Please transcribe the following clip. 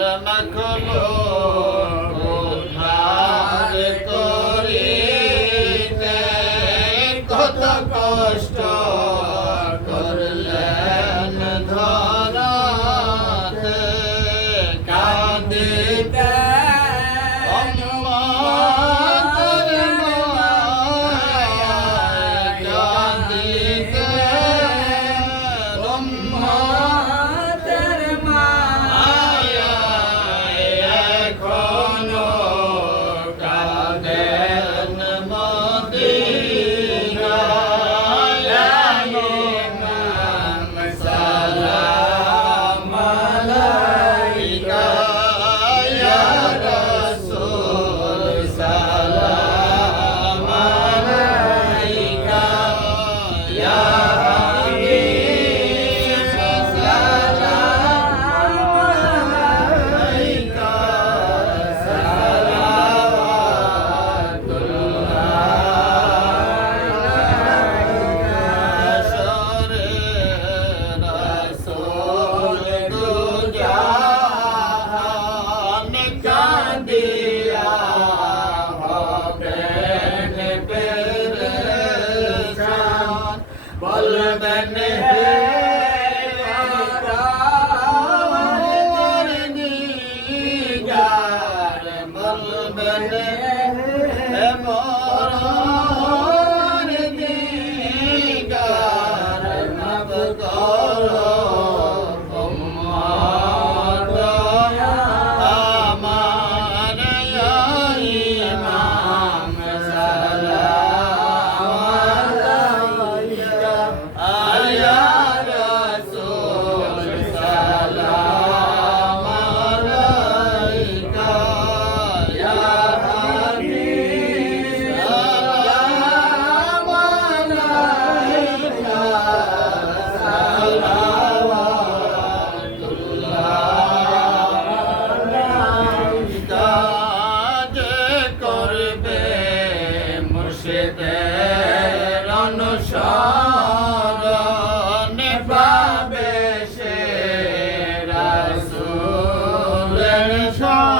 কত 나가 মুর্শিদের অনুসরণ পাবে সে রাসূলের সা